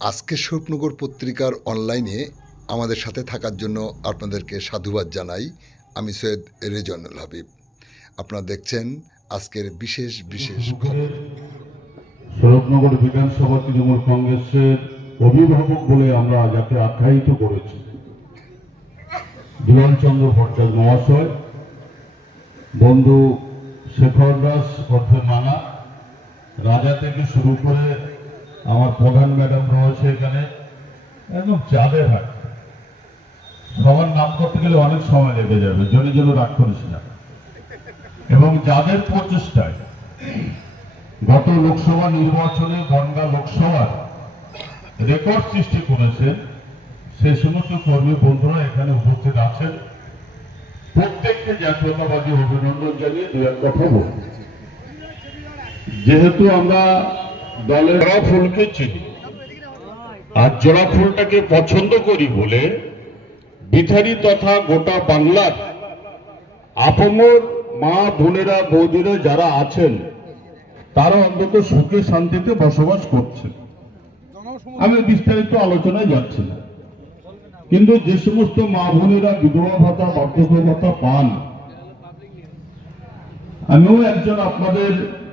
আজকে স্বরূপনগর পত্রিকার অনলাইনে আমাদের সাথে থাকার জন্য আপনাদেরকে সাধুবাদ জানাই। আমি সৈয়দ রেজওয়ানুল হাবিব। আপনারা দেখছেন আজকের বিশেষ বিশেষ খবর। স্বরূপনগর বিধানসভা তৃণমূল কংগ্রেসের অভিভাবক বলে আমরা যাকে আখ্যায়িত করেছি দুলাল চন্দ্র ভট্টাচার্য মহাশয়, বন্ধু শেখর দাস অর্থে মানা, রাজা থেকে শুরু করে আমার প্রধান ম্যাডাম রয়েছে এখানে, একদম চাঁদের হাট। সবার নাম করতে গেলে অনেক সময় লেগে যাবে, জন্য জন্য রাগ করিস না। এবং যাদের প্রচেষ্টায় গত লোকসভা নির্বাচনে বনগাঁ লোকসভার রেকর্ড সৃষ্টি করেছে, সেই সমস্ত কর্মী বন্ধুরা এখানে উপস্থিত আছেন। প্রত্যেককে জাতীয়তাবাদী অভিনন্দন জানিয়ে দু এক কথা বলব। যেহেতু আমরা দলের জবা ফুলকে চিনি আর জবা ফুলটাকে পছন্দ করি বলে বিথারি তথা গোটা বাংলার আপমর মা বোনেরা বৌদিরা যারা আছেন তারা অন্তত সুখে শান্তিতে বসবাস করছেন। আমি বিস্তারিত আলোচনায় যাচ্ছি না, কিন্তু যে সমস্ত মা বোনেরা বিধবা ভাতা বার্ধক্য ভাতা পান, আমিও একজন, আপনাদের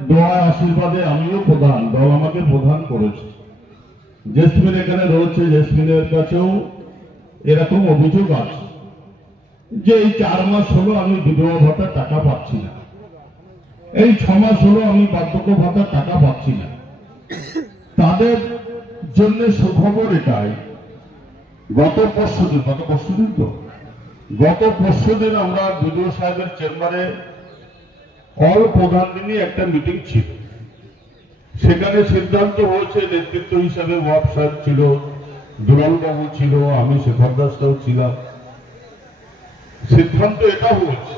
দোয়া আশীর্বাদে আমিও প্রধান, দল আমাকে প্রধান করেছে। জেসমিন এখানে রয়েছে, জেসমিনের কাছেও এরকম অভিযোগ আছে যে এই 4 মাস হলো আমি বিধবা ভাতার টাকা পাচ্ছি না, এই 6 মাস হলো আমি বার্ধক্য ভাতার টাকা পাচ্ছি না। তাদের জন্য সুখবর এটাই, গত পরশুদিন আমরা বিডিও সাহেবের চেম্বারে অল প্রধান দিনই একটা মিটিং ছিল। সেখানে সিদ্ধান্ত হয়েছে, নেতৃত্ব হিসাবে ওয়াব সাহেব ছিল, দুলালবাবু ছিল, আমি শেখর দাসটাও ছিলাম। সিদ্ধান্ত এটা হয়েছে,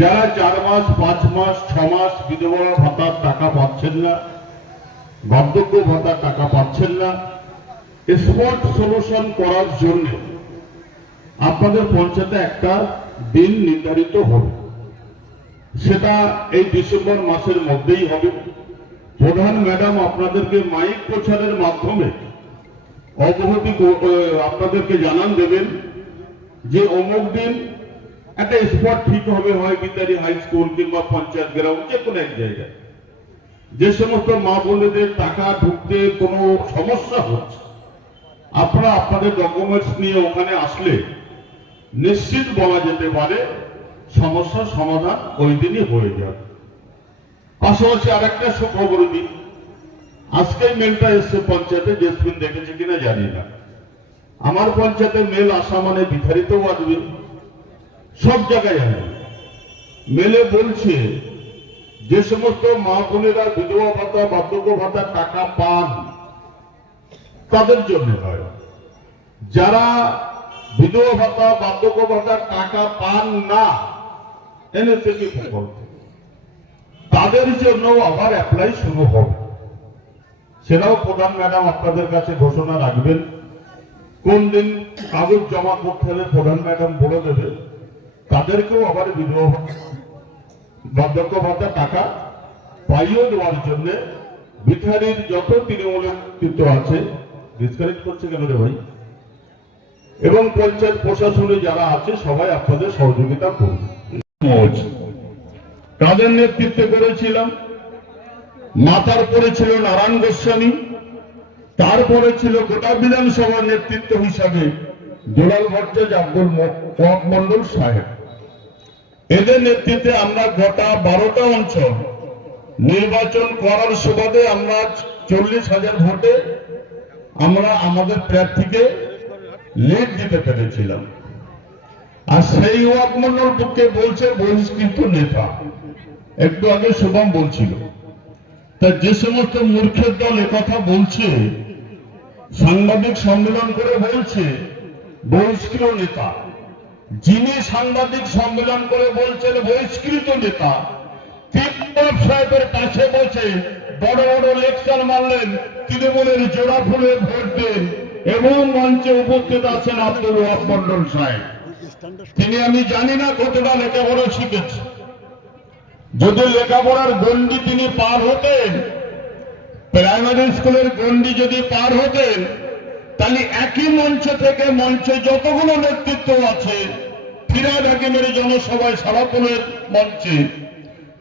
যারা 4 মাস 5 মাস 6 মাস বিধবা ভাতার টাকা পাচ্ছেন না, বার্ধক্য ভাতার টাকা পাচ্ছেন না, স্পট সলিউশন করার জন্য আপনাদের পঞ্চায়েতে একটা দিন নির্ধারিত হবে। সেটা এই ডিসেম্বর মাসের মধ্যেই হবে। প্রধান ম্যাডাম আপনাদেরকে মাইক প্রচারের মাধ্যমে অবগতি আপনাদেরকে জানান দেবেন যে অমুক দিন একটা স্পট ঠিক হবে, হয় বিতারি হাই স্কুল কিংবা পঞ্চায়েত গ্রাউন্ড, যে কোনো এক জায়গায়। যে সমস্ত মা বোনেদের টাকা ঢুকতে কোনো সমস্যা হচ্ছে, আপনারা আপনাদের ডকুমেন্টস নিয়ে ওখানে আসলে নিশ্চিত বলা যেতে পারে সমস্যার সমাধান ওই দিনই হয়ে যাবে। পাশাপাশি আরেকটা সুখবর দিন, আজকে মেলটা এসছে পঞ্চায়েতে, জেসমিন দেখেছে কিনা জানি না। আমার পঞ্চায়েতে মেল আসা মানে বিতাড়িতও আসবে, সব জায়গায় আসবে। মেলে বলছে যে সমস্ত মা বোনেরা বিধবা ভাতা বার্ধক্য ভাতার টাকা পান তাদের জন্য হয়, যারা বিধবা ভাতা বার্ধক্য ভাতার টাকা পান না এনএসএসি প্রকল্প, তাদের জন্য আবার অ্যাপ্লাই শুরু হবে। সেটাও প্রধান ম্যাডাম আপনাদের কাছে ঘোষণা রাখবেন, কোন দিন কাগজ জমা করতে হবে প্রধান ম্যাডাম বলে দেবে। তাদেরকেও আবার বিধবা বার্ধক্য ভাতা টাকা পাইয়ে দেওয়ার জন্য বিথারির যত তৃণমূলের নেতৃত্ব আছে, ডিসকানেক্ট করছে কেন রে ভাই, এবং পঞ্চায়েত প্রশাসনে যারা আছে সবাই আপনাদের সহযোগিতা করবে। তাদের নেতৃত্বে করেছিলাম, মাতার পরে ছিল নারায়ণ গোস্বামী, তারপরে ছিল গোটা বিধানসভার নেতৃত্ব হিসাবে দুলাল ভট্টাচার্য, আব্দুল ওয়াক মন্ডল সাহেব। এদের নেতৃত্বে আমরা গোটা 12টা অঞ্চল নির্বাচন করার সুবাদে আমরা 40,000 ভোটে আমরা আমাদের প্রার্থীকে লিড দিতে পেরেছিলাম। আর সেই ওয়াক মন্ডল পক্ষে বলছে বহিষ্কৃত নেতা, একটু আগে শুভম বলছিল। তা যে সমস্ত মূর্খের দল একথা বলছে, সাংবাদিক সম্মেলন করে বলছে বহিষ্কৃত নেতা, যিনি সাংবাদিক সম্মেলন করে বলছেন বহিষ্কৃত নেতা, তিপ্পাব সাহেবের কাছে বসে বড় বড় লেকচার মারলেন, তৃণমূলের জোড়া ফুলে ভোট দেন, এবং মঞ্চে উপস্থিত আছেন আব্দুল ওয়াক মন্ডল সাহেব। তিনি, আমি জানি না কতটা লেখাপড়া শিখেছে, যদি লেখাপড়ার গণ্ডি তিনি পার হতেন প্রাইমারি স্কুলের গণ্ডি যদি পার হতেন, তাহলে একই মঞ্চ থেকে মঞ্চে যতগুলো নেতৃত্ব আছে, ফিরহাদ হাকিমের জনসভায় সারাপুরের মঞ্চে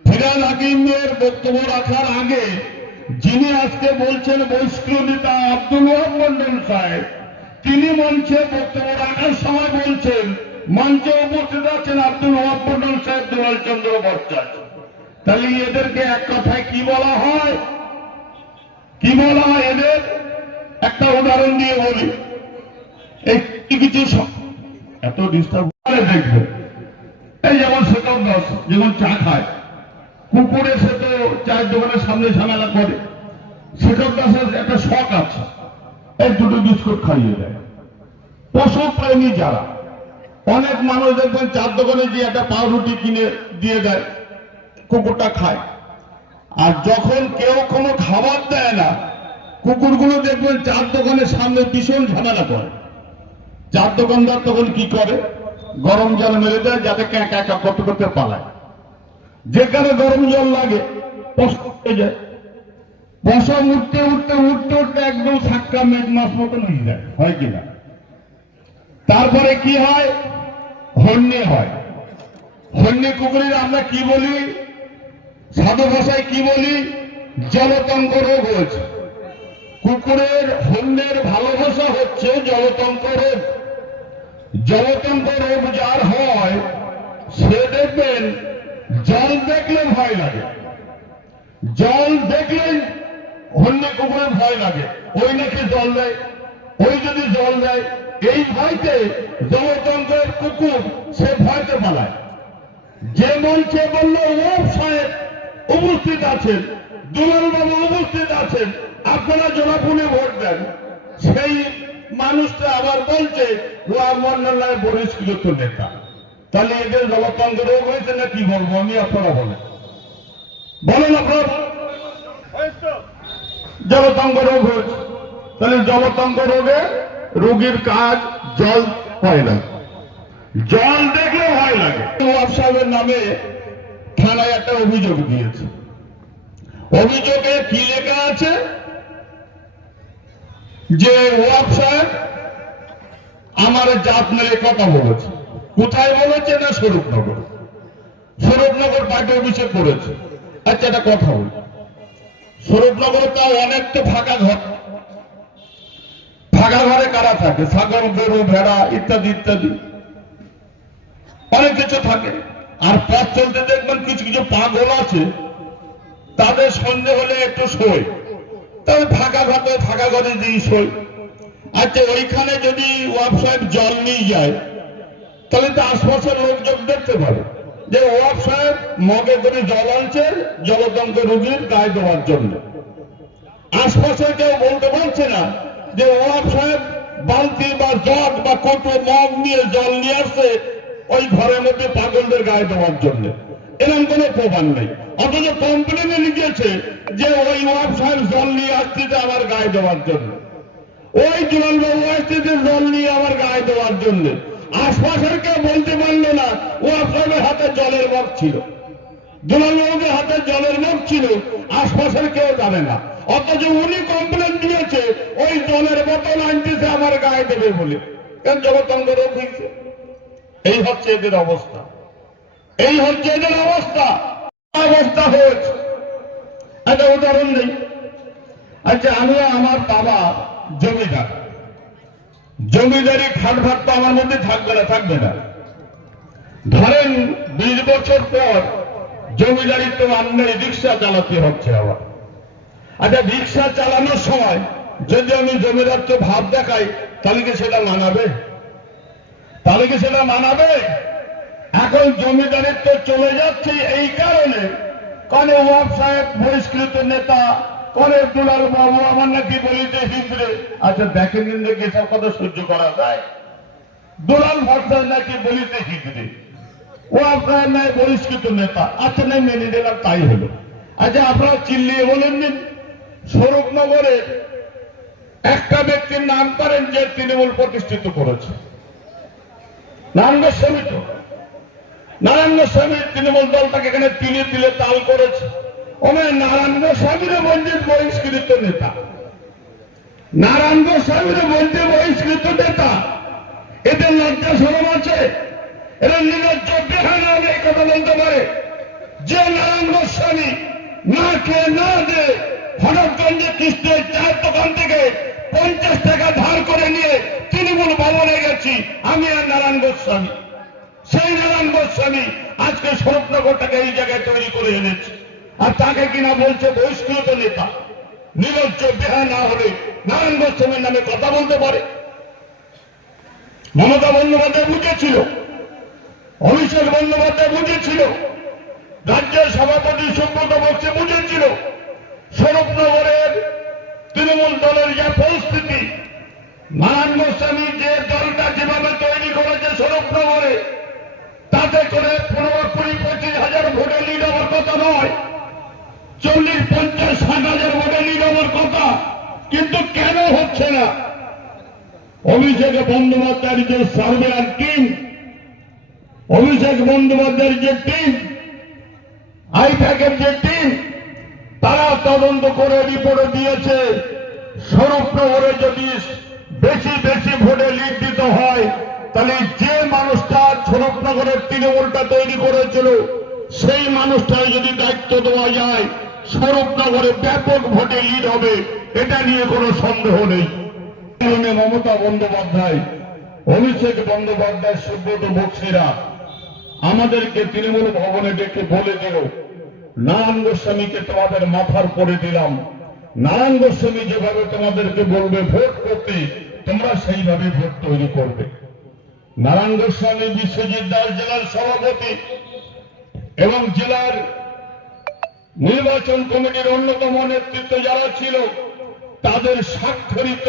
ফিরহাদ হাকিমের বক্তব্য রাখার আগে যিনি আজকে বলছেন বহিষ্কৃত নেতা আব্দুল ওয়াহাব মন্ডল সাহেব, তিনি মঞ্চে বক্তব্য রাখার সময় বলছেন মঞ্চে উপস্থিত আছেন আব্দুল ওয়াহাব মন্ডল সাহেব, দুলাল চন্দ্র ভট্টাচার্য। তাহলে এদেরকে এক কথায় কি বলা হয়? কি বলা হয় এদের? একটা উদাহরণ দিয়ে বলি। এই কিছু এত ডিস্টার্ব দেখবে, এই যেমন শেখর দাস যেমন চা খায়, কুকুর এসে তো চায়ের দোকানের সামনে ঝামেলা করে, শেখর দাসের একটা শখ আছে, এক দুটো বিস্কুট খাইয়ে দেয়। পশু প্রেমী যারা, অনেক মানুষ দেখবেন চার দোকানে গিয়ে একটা পাউরুটি কিনে দিয়ে দেয়, কুকুরটা খায়। আর যখন কেউ কোনো খাবার দেয় না, কুকুরগুলো দেখবেন চার দোকানের সামনে ভীষণ ঝামেলা করে। চার দোকানদার তখন কি করে? গরম জল মেরে দেয়, যাতে ক্যাঁকা ক্যাঁকা করতে করতে পালায়। যেখানে গরম জল লাগে পশে যায়, পশম উঠতে উঠতে উঠতে উঠতে একদম সাক্কা মেঘ মাস মতন হয়ে যায়, হয় কিনা? তারপরে কি হয়? হন্যে হয়। হন্যে কুকুরের আমরা কি বলি? সাধু ভাষায় কি বলি? জলতঙ্ক রোগ হয়েছে। কুকুরের হন্যের ভালোবাসা হচ্ছে জলতঙ্ক রোগ। জলতঙ্ক রোগ যার হয়, সে দেখবেন জল দেখলে ভয় লাগে। জল দেখলে হন্যে কুকুরের ভয় লাগে, ওই নাকি জল দেয়, ওই যদি জল দেয়, এই ভয়তে জলতন্ত্রের কুকুর সে ভয়তে পালায়। যে মঞ্চে বলল ওয়াহাব সাহেব উপস্থিত আছেন, দুলাল বাবু উপস্থিত আছেন, আপনারা জোড়াফুলি ভোট দেন, সেই মানুষটা আবার বলছে ওয়াহাব মন্ডলের বহিষ্কৃত নেতা। তাহলে এদের জলতন্ত্র রোগ হয়েছে না কি বলবো আমি? আপনারা বলেন, বলেন আপনারা। জলতঙ্ক রোগ হয়েছে। তাহলে জলতঙ্ক রোগে রোগীর কাজ জল হয় না, জল দেখলে ভয় লাগে। ওয়াহাব সাহেবের নামে থানায় একটা অভিযোগ দিয়েছে। অভিযোগে কি লেখা আছে? যে ওয়াহাব সাহেব আমার জাত মেরে কথা বলেছে। কোথায় বলেছে? না স্বরূপনগর। স্বরূপনগর পার্টি অফিসে করেছে। আচ্ছা, একটা কথা বলি, স্বরূপনগরে তাও অনেক তো ফাঁকা ঘর। ফাঁকা ঘরে কারা থাকে? ছাগল, গরু, ভেড়া ইত্যাদি ইত্যাদি অনেক কিছু থাকে। আর পথ চলতে দেখবেন কিছু কিছু পাগল আছে, তাদের সন্দেহ হলে একটু শোয়, তবে ফাঁকা ঘরে ফাঁকা ঘরে দিয়ে শোয়। আচ্ছা, ওইখানে যদি ওয়াহাব সাহেব জল নিয়ে যায়, তাহলে তো আশপাশের লোকজন দেখতে পাবে যে ওয়াহাব সাহেব মগে করে জল আনছে জলতঙ্ক রোগীর গায়ে দেওয়ার জন্য। আশপাশে কেউ বলতে পারছে না যে ওয়াহাব সাহেব বালতি বা জগ বা কৌটো মগ নিয়ে জল নিয়ে আসছে ওই ঘরের মধ্যে পাগলদের গায়ে দেওয়ার জন্য। এরকম কোনো প্রমাণ নেই। অথচ কমপ্লেনে লিখেছে যে ওই ওয়াহাব সাহেব জল নিয়ে আসছে আমার গায়ে দেওয়ার জন্য, ওই দুলাল বাবু আসছে জল নিয়ে আমার গায়ে দেওয়ার জন্য। আশপাশের কেউ বলতে পারলো না ওয়াহাব সাহেবের হাতে জলের মগ ছিল, দুলাল বাবুদের হাতে জলের মগ ছিল, আশপাশের কেউ জানে না। অথচ উনি কমপ্লেন দিয়েছে ওই জলের বোতল আনতেছে আমার গায়ে দেবে বলে। কেন? জলতঙ্ক রোগ হয়েছে। এই হচ্ছে এদের অবস্থা, এই হচ্ছে এদের অবস্থা। অবস্থা হয়েছে। একটা উদাহরণ নেই। আচ্ছা, আমি আমার বাবা জমিদার, জমিদারি খাট ভাট তো আমার মধ্যে থাকবে না, থাকবে না। ধরেন 20 বছর পর জমিদারি তো আন্ডারে রিক্সা চালাতে হচ্ছে আবার। আচ্ছা, রিক্সা চালানোর সময় যদি আমি জমিদারকে ভাব দেখাই, তাহলে কি সেটা মানাবে? তাহলে কি সেটা মানাবে? এখন জমিদারিত্ব চলে যাচ্ছে এই কারণে, কারণ ওয়াহাব সাহেব বহিষ্কৃত নেতা, করে দুলাল বাবু আমার নাকি বলিতে হিন্দরে। আচ্ছা, দেখেন নাকি এসব কথা সহ্য করা যায়? দুলাল ভট্টাচার্য নাকি বলিতে হিন্দরে, ওয়াহাব সাহেব নাই বহিষ্কৃত নেতা। আচ্ছা, নাই মেনে নিলাম, তাই হলো। আচ্ছা, আপনারা চিল্লিয়ে বলেন দিন, স্বরূপনগরে একটা ব্যক্তির নাম করেন যে তৃণমূল প্রতিষ্ঠিত করেছে, নারায়ণ গোস্বামী। তো নারায়ণ গোস্বামী তৃণমূল দলটাকে এখানে তিলে তিলে তাল করেছে। ওমে নারায়ণ গোস্বামীর বঞ্চিত বহিষ্কৃত নেতা, নারায়ণ গোস্বামীর বঞ্চিত বহিষ্কৃত নেতা, এদের লজ্জা শরম আছে? এরা নির্লজ্জ বেহায়া হবে এই কথা বলতে পারে যে নারায়ণ গোস্বামী না খেয়ে না দে হঠাৎগঞ্জে কৃষ্ণের চায়ের দোকান থেকে 50 টাকা ধার করে নিয়ে তৃণমূল ভবনে গেছি আমি আর নারায়ণ গোস্বামী। সেই নারায়ণ গোস্বামী আজকে স্বরূপনগরটাকে এই জায়গায় তৈরি করে এনেছে, আর তাকে কিনা বলছে বহিষ্কৃত নেতা। নির্লজ্জ বেহায়া না হলে নারায়ণ গোস্বামীর নামে কথা বলতে পারে? মমতা বন্দ্যোপাধ্যায় বুঝেছিল, অভিষেক বন্দ্যোপাধ্যায় বুঝেছিল, রাজ্যের সভাপতি সুব্রত বক্সী বুঝেছিল স্বরূপনগরের তৃণমূল দলের যে পরিস্থিতি, নারায়ণ গোস্বামী যে দলটা যেভাবে তৈরি করেছে স্বরূপনগরে, তাতে করে 15-20-25 হাজার ভোটে লিড হওয়ার কথা নয়, 40-50-60 হাজার ভোটে লিড হওয়ার কথা, কিন্তু কেন হচ্ছে না? অভিষেক বন্দ্যোপাধ্যায়ের যে সার্ভেয়ার টিম, অভিষেক বন্দ্যোপাধ্যায়ের যে টিম, আইপ্যাকের যে টিম, তারা তদন্ত করে রিপোর্ট দিয়েছে স্বরূপনগরে যদি বেশি বেশি ভোটে লিড দিতে হয় তাহলে যে মানুষটা স্বরূপনগরের তৃণমূলটা তৈরি করেছিল সেই মানুষটাই যদি দায়িত্ব দেওয়া যায় স্বরূপনগরে ব্যাপক ভোটে লিড হবে, এটা নিয়ে কোনো সন্দেহ নেই। মমতা বন্দ্যোপাধ্যায়, অভিষেক বন্দ্যোপাধ্যায়, সুব্রত বক্সীরা আমাদেরকে তৃণমূল ভবনে ডেকে বলে দিল নারায়ণ গোস্বামীকে তোমাদের মাথার পরে দিলাম, নারায়ণ গোস্বামী যেভাবে তোমাদেরকে বলবে ভোট করতে তোমরা সেইভাবে ভোট তৈরি করবে। নারায়ণ গোস্বামী বিশ্বজিৎ দাস জেলার সভাপতি এবং জেলার নির্বাচন কমিটির অন্যতম নেতৃত্ব যারা ছিল তাদের স্বাক্ষরিত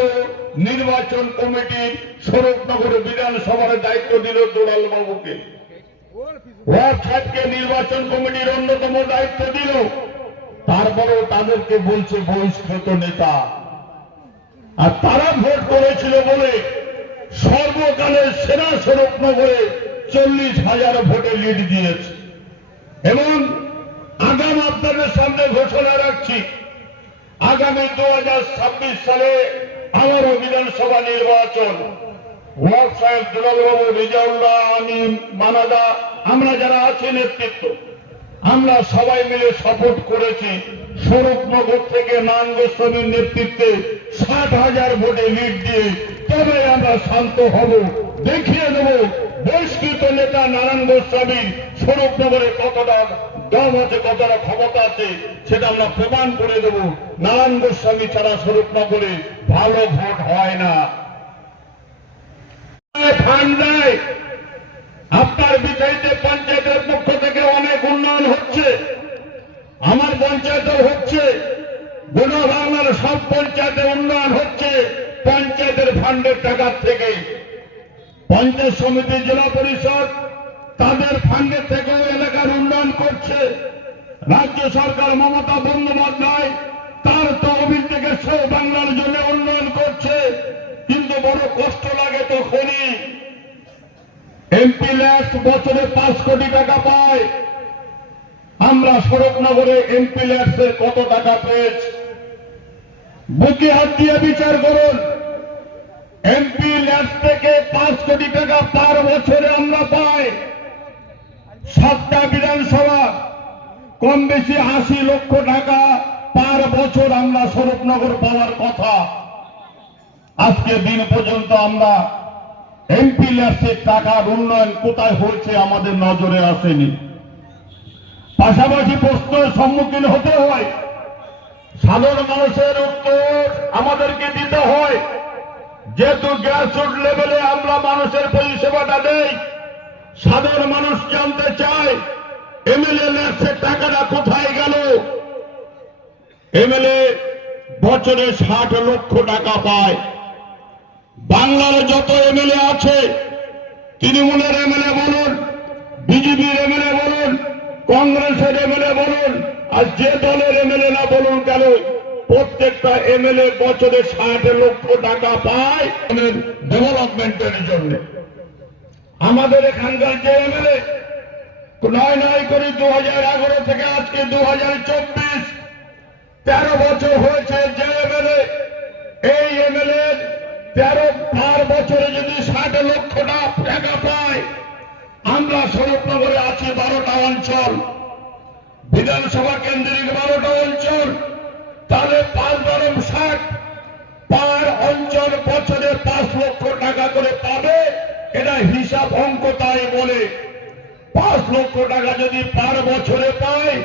নির্বাচন কমিটির স্বরূপনগর বিধানসভার দায়িত্ব দিল দুলাল বাবুকে, ওয়ার্ড সাহেবকে নির্বাচন কমিটির অন্যতম দায়িত্ব দিল, তারপরেও তাদেরকে বলছে বহিষ্কৃত নেতা। আর তারা ভোট করেছিল বলে সর্বকালের সেরা স্বরূপনগরে 40,000 ভোটে লিড দিয়েছে। এবং আগাম আপনাদের সামনে ঘোষণা রাখছি, আগামী 2026 সালে আমারও বিধানসভা নির্বাচন, ওয়ার্ড সাহেব দুলালবাবু, রিজাউল্লাহ, আমি, মানাদা, আমরা যারা আছি নেতৃত্ব, আমরা সবাই মিলে সাপোর্ট করেছি স্বরূপনগর থেকে নারায়ণ গোস্বামীর নেতৃত্বে 60,000 ভোটে লিড দিয়ে তবে আমরা শান্ত হব, দেখিয়ে দেব বহিষ্কৃত নেতা নারায়ণ গোস্বামীর স্বরূপনগরে কতটা দম আছে, কতটা ক্ষমতা আছে, সেটা আমরা প্রমাণ করে দেব। নারায়ণ গোস্বামী ছাড়া স্বরূপনগরে ভালো ভোট হয় না। ফান্ড দেয়, আপনার বিজয়ীতে পঞ্চায়েতের পক্ষ থেকে অনেক উন্নয়ন হচ্ছে, আমার পঞ্চায়েতের হচ্ছে, গোটা বাংলার সব পঞ্চায়েতে উন্নয়ন হচ্ছে পঞ্চায়েতের ফান্ডের টাকার থেকে। পঞ্চায়েত সমিতি, জেলা পরিষদ তাদের ফান্ডের থেকেও এলাকার উন্নয়ন করছে। রাজ্য সরকার মমতা বন্দ্যোপাধ্যায় তার তহবিল থেকে সব বাংলার জন্য উন্নয়ন করছে, কিন্তু বড় কষ্ট লাগে তখনই এমপি ল্যাক্স বছরে 5 কোটি টাকা পায়। আমরা স্বরূপনগরে এমপি ল্যাক্সের কত টাকা পেয়েছি বুকে হাত দিয়ে বিচার করুন। এমপি ল্যাক্স থেকে 5 কোটি টাকা পার বছরে আমরা পাই। 7টা বিধানসভা কম বেশি 80 লক্ষ টাকা পার বছর আমরা স্বরূপনগর পাওয়ার কথা। আজকে দিন পর্যন্ত আমরা এমপি ল্যাক্সের টাকার উন্নয়ন কোথায় হয়েছে আমাদের নজরে আসেনি। পাশাপাশি প্রশ্নের সম্মুখীন হতে হয়, সাধারণ মানুষের উত্তর আমাদেরকে দিতে হয়। যেহেতু গ্রাসরুট লেভেলে আমরা মানুষের পরিষেবাটা দেই, সাধারণ মানুষ জানতে চায় এমএলএ ল্যাক্সের টাকাটা কোথায় গেল। এমএলএ বছরে 60 লক্ষ টাকা পায়। বাংলার যত এমএলএ আছে, তৃণমূলের এমএলএ বলুন, বিজেপির এমএলএ বলুন, কংগ্রেসের এমএলএ বলুন, আর যে দলের এমএলএ না বলুন কেন, প্রত্যেকটা এমএলএ বছরে 60 লক্ষ টাকা পায় ডেভেলপমেন্টের জন্য। আমাদের এখানকার যে এমএলএ নয় নয় করে 2011 থেকে আজকে 2024 13 বছর হয়েছে যে এমএলএ, এই এমএলএ 13 বছরে যদি 60 লক্ষ টাকা পায়, আমরা স্বরূপনগরে আছি 12টা অঞ্চল, বিধানসভা কেন্দ্রিক 12টা অঞ্চল, তাহলে 5-12-60 পার অঞ্চল বছরে 5 লক্ষ টাকা করে পাবে। এটা হিসাব অঙ্ক তাই বলে 5 লক্ষ টাকা যদি পার বছরে পায়,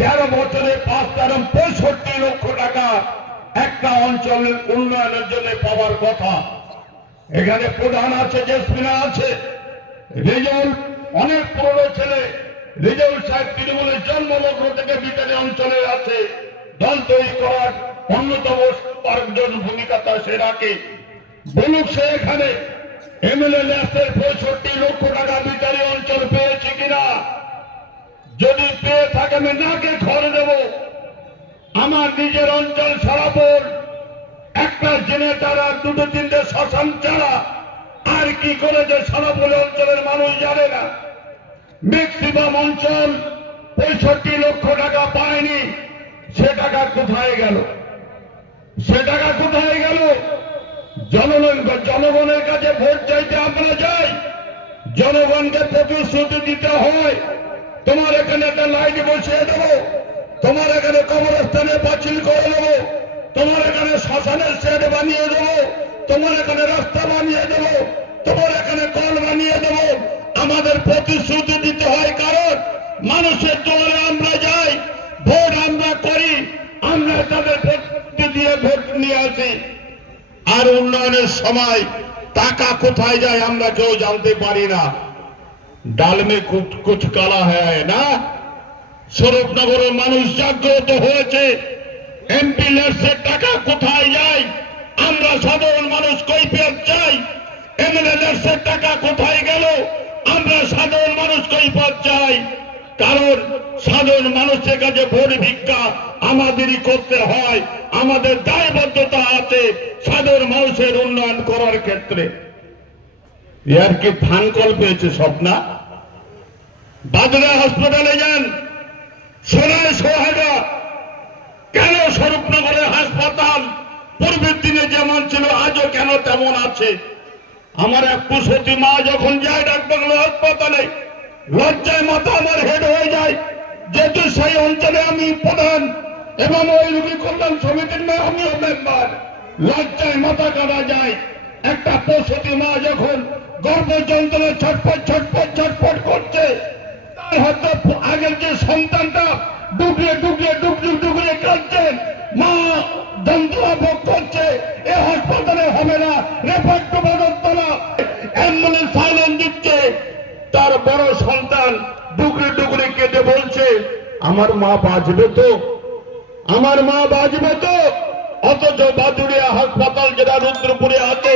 13 বছরে 5-65 লক্ষ টাকা একটা অঞ্চলের উন্নয়নের জন্য পাওয়ার কথা। এখানে প্রধান আছে, জেসমিনা আছে, রেজাউল অনেক পুরনো ছেলে, রেজাউল সাহেব তৃণমূলের জন্মলগ্ন থেকে বিকালে অঞ্চলে আছে, দল তৈরি করার অন্যতম পার্কজন ভূমিকা তা সে রাখে। বলুক সে এখানে এমএলএ ল্যাসের 65 লক্ষ টাকা বিকালী অঞ্চল পেয়েছে কিনা। যদি পেয়ে থাকে আমি নাকে খড় দেব। আমার নিজের অঞ্চল সারাপুর, একটা জেনারেটর আর 2-3টে শ্মশান ছাড়া আর কি করেছে সারাপুর অঞ্চলের মানুষ জানে না। ম্যাক্সিমাম অঞ্চল 65 লক্ষ টাকা পায়নি। সে টাকা কোথায় গেল? সে টাকা কোথায় গেল? জনগণের কাছে ভোট চাইতে আমরা যাই, জনগণকে প্রতিশ্রুতি দিতে হয়। তোমার এখানে একটা লাইট বসিয়ে দেবো, তোমার এখানে কবরস্থানে পাঁচিল করে দেবো, তোমার এখানে শ্মশানের শেড বানিয়ে দেবো, তোমার এখানে রাস্তা বানিয়ে দেবো, তোমার এখানে কল বানিয়ে দেবো। আমাদের প্রতিশ্রুতি দিতে হয়, কারণ মানুষের দুয়ারে আমরা যাই, ভোট আমরা করি, আমরা তাদের প্রতিশ্রুতি দিয়ে ভোট নিয়ে আসি। আর উন্নয়নের সময় টাকা কোথায় যায় আমরা কেউ জানতে পারি না। ডাল মে কুছ কালা হ্যায় না। স্বরূপনগরের মানুষ জাগ্রত হয়েছে। এমপি ল্যাডসের টাকা কোথায় যায় আমরা সাধারণ মানুষ কৈফিয়ত চাই। এমএলএ ল্যাডসের টাকা কোথায় গেল আমরা সাধারণ মানুষ কৈফিয়ত চাই। কারণ সাধারণ মানুষের কাছে ভোট ভিক্ষা আমাদেরই করতে হয়। আমাদের দায়বদ্ধতা আছে সাধারণ মানুষের উন্নয়ন করার ক্ষেত্রে। এর কি ধান কল পেয়েছে স্বপ্না? বাদরা হাসপাতালে যান, সোনায় সোহাগা। কেন স্বরূপনগরের হাসপাতাল পূর্বের দিনে যেমন ছিল আজও কেন তেমন আছে? আমার এক প্রসূতি মা যখন যায় ডাকবাংলো হাসপাতালে, লজ্জায় মাথা আমার হেড হয়ে যায়, যেহেতু সেই অঞ্চলে আমি প্রধান এবং ওই রোগী কল্যাণ সমিতির আমিও মেম্বার। লজ্জায় মাথা কাটা যায়। একটা প্রসূতি মা যখন গর্ভ যন্ত্রণায় ছটফট ছটফট ছটফট করছে, তার হয়তো আগের যে সন্তানটা ডুবলিয়ে ডুবলিয়ে ডুবলিয়ে ডুবলিয়ে কাঁদছেন, মা যন্ত্রণা ভোগ করছে, এ হাসপাতালে হবে না, refer to Badartala. Ambulance silence দিচ্ছে, তার বড় সন্তান ডুগরে ডুগরে কেটে বলছে আমার মা বাঁচবে তো, আমার মা বাঁচবে তো। অথচ বাদুড়িয়া হাসপাতাল যেটা রুদ্রপুরে আছে,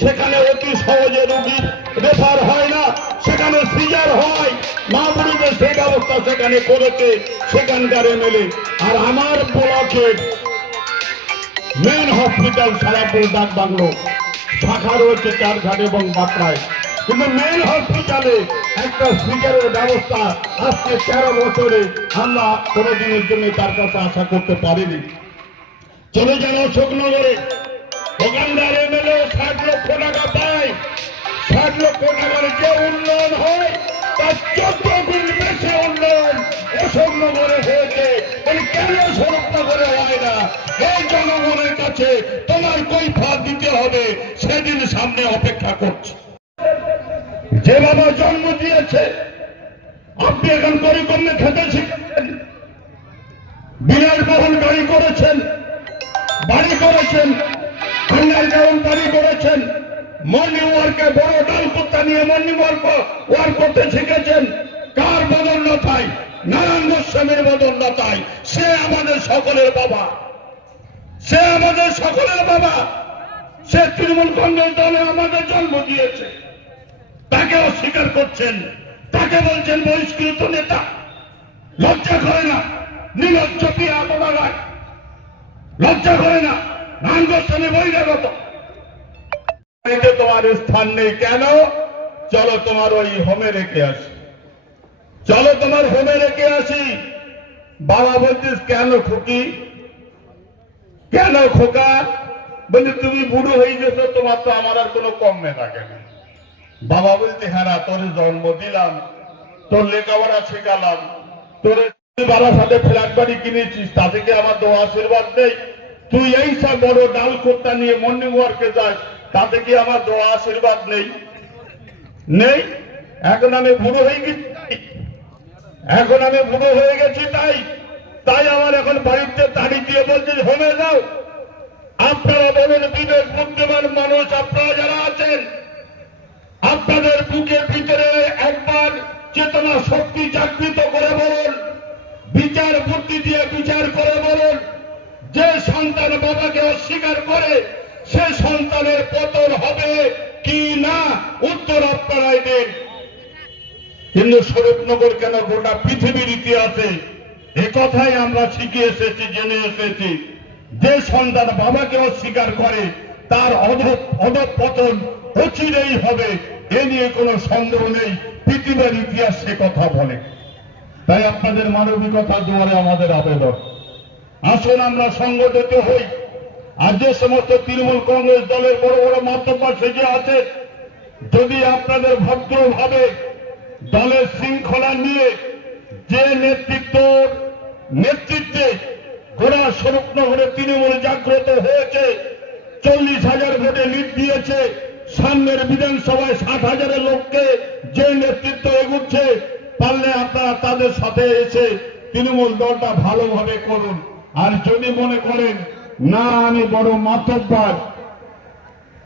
সেখানে অতি সহজে রোগী রেফার হয় না, সেখানে সিজার হয়। মা বুড়িদের সেই ব্যবস্থা সেখানে করেছে সেখানকার এমএলএ। আর আমার ব্লকের মেন হসপিটাল সারাপুর ডাকবাংলো শাখা রয়েছে চারঘাট এবং বাঁকড়ায়, কিন্তু মেন হসপিটালে একটা সিজারের ব্যবস্থা আজকে 13 বছরে আমরা কোনোদিনের জন্য তার কাছে আশা করতে পারিনি। চলে যান অশোকনগরে, ওখানকার এমএলএ 60 লক্ষ টাকা পায়। 60 লক্ষ টাকার যে উন্নয়ন হয় তার 14 গুণ বেশি উন্নয়ন অশোকনগরে হয়েছে। কেন স্বরূপনগরে হয় না? এই জনগণের কাছে তোমার কৈফিয়ত দিতে হবে, সেদিন সামনে অপেক্ষা করছে। যে বাবা জন্ম দিয়েছে, আপনি এখন পরিকর্মে খেতে শিখেছেন, বিলাসবহুল গাড়ি করেছেন, বাড়ি করেছেন, আন্ডারগ্রাউন্ড বাড়ি করেছেন, মর্নিং ওয়ার্কে বড় ডাল কুত্তা নিয়ে মর্নিং ওয়ার্ক করতে শিখেছেন। কার বদলতায়? নারায়ণ গোস্বামীর বদলতায়। সে আমাদের সকলের বাবা, সে আমাদের সকলের বাবা। সে তৃণমূল কংগ্রেস দলে আমাদের জন্ম দিয়েছে, তাকে অস্বীকার করছেন, তাকে বলছেন বহিষ্কৃত নেতা। লজ্জা করে না? নির্লজ্জ পিয়া বাগায় লজ্জা করে না? নারায়ণ গোস্বামী বহিরাগত, তোমার স্থান নেই কেন? চলো তোমার ওই হোমে রেখে আসি। চলো তোমার হোমে রেখে আসি। বাবা বলছিস কেন খুকি, কেন খোকা? বলছি তুমি বুড়ো হয়ে গেছো, তোমার তো আমার আর কোনো কমে থাকে না। বাবা বলতে হ্যাঁ তোর জন্ম দিলাম, তোর লেখাপড়া শেখালাম, তোর বাবার সাথে ফ্ল্যাট বাড়ি কিনেছিস, তা থেকে আমার তো আশীর্বাদ নেই? তুই এই সব বড় ডাল কোপ্তা নিয়ে মর্নিং ওয়ার্কে যাস, তা থেকে আমার দোয়া আশীর্বাদ নেই? নেই। এখন আমি বুড়ো হয়ে গেছি, এখন আমি বুড়ো হয়ে গেছি, তাই তাই আমার এখন বাড়িতে তাড়ি দিয়ে বলছে হোমে যাও। আপনারা বলেন, বিবেক বুদ্ধিমান মানুষ আপনারা যারা আছেন, আপনাদের বুকের ভিতরে একবার চেতনা শক্তি জাগৃত করে বলুন, বিচার বুদ্ধি দিয়ে বিচার করে বলুন, যে সন্তান বাবাকে অস্বীকার করে সে সন্তানের পতন হবে কি না, উত্তর আপনারাই দিন। কিন্তু স্বরূপনগর কেন গোটা পৃথিবীর ইতিহাসে এ কথাই আমরা শিখে এসেছি, জেনে এসেছি, যে সন্তান বাবাকে অস্বীকার করে তার অধঃপতন অচিরেই হবে, এ নিয়ে কোনো সন্দেহ নেই। পৃথিবীর ইতিহাস সে কথা বলে। তাই আপনাদের মানবিকতা দুয়ারে আমাদের আবেদন, আসুন আমরা সংগঠিত হই। আর যে সমস্ত তৃণমূল কংগ্রেস দলের বড় বড় মাতব্বর সেজে আছে, যদি আপনাদের ভদ্রভাবে দলের শৃঙ্খলা নিয়ে যে নেতৃত্বে গোড়া স্বরূপনগরে তৃণমূল জাগ্রত হয়েছে, 40,000 ভোটে লিড দিয়েছে, সামনের বিধানসভায় 60,000 লোককে যে নেতৃত্ব এগুচ্ছে, পারলে আপনারা তাদের সাথে এসে তৃণমূল দলটা ভালোভাবে করুন। আর যদি মনে করেন না আমি বড় মাতব্বর,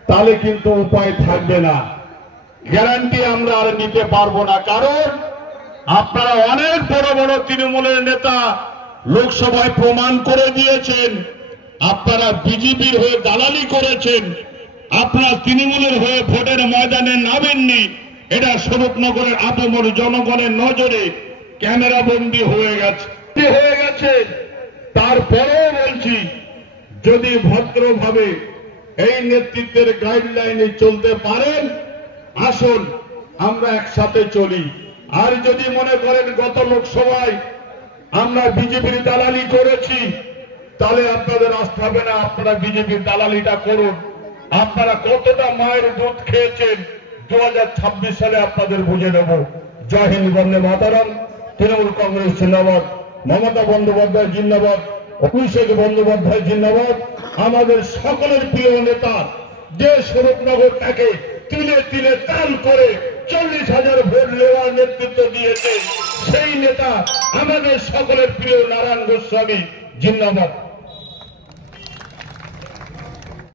তাহলে কিন্তু উপায় থাকবে না, গ্যারান্টি আমরা আর নিতে পারবো না। কারণ আপনারা অনেক বড় বড় তৃণমূলের নেতা লোকসভায় প্রমাণ করে দিয়েছেন, আপনারা বিজেপির হয়ে দালালি করেছেন, আপনারা তৃণমূলের হয়ে ভোটের ময়দানে নামেননি। এটা স্বরূপনগরের আপামর জনগণের নজরে ক্যামেরা বন্দী হয়ে গেছে। তারপরেও বলছি, যদি ভদ্রভাবে এই নেতৃত্বের গাইডলাইনে চলতে পারেন, আসুন আমরা একসাথে চলি। আর যদি মনে করেন গত লোকসভায় আমরা বিজেপির দালালি করেছি, তাহলে আপনাদের আস্থা হবে না, আপনারা বিজেপির দালালিটা করুন। আপনারা কতটা মায়ের দুধ খেয়েছেন 2026 সালে আপনাদের বুঝে নেব। জয় হিন্দ, বন্দে মাতরম। তৃণমূল কংগ্রেস জিন্দাবাদ, মমতা বন্দ্যোপাধ্যায় জিন্দাবাদ, অভিষেক বন্দ্যোপাধ্যায় জিন্দাবাদ। আমাদের সকলের প্রিয় নেতা, যে স্বরূপনগরটাকে তিলে তিলে তাল করে 40,000 ভোট নেওয়ার নেতৃত্ব দিয়েছে, সেই নেতা আমাদের সকলের প্রিয় নারায়ণ গোস্বামী জিন্দাবাদ।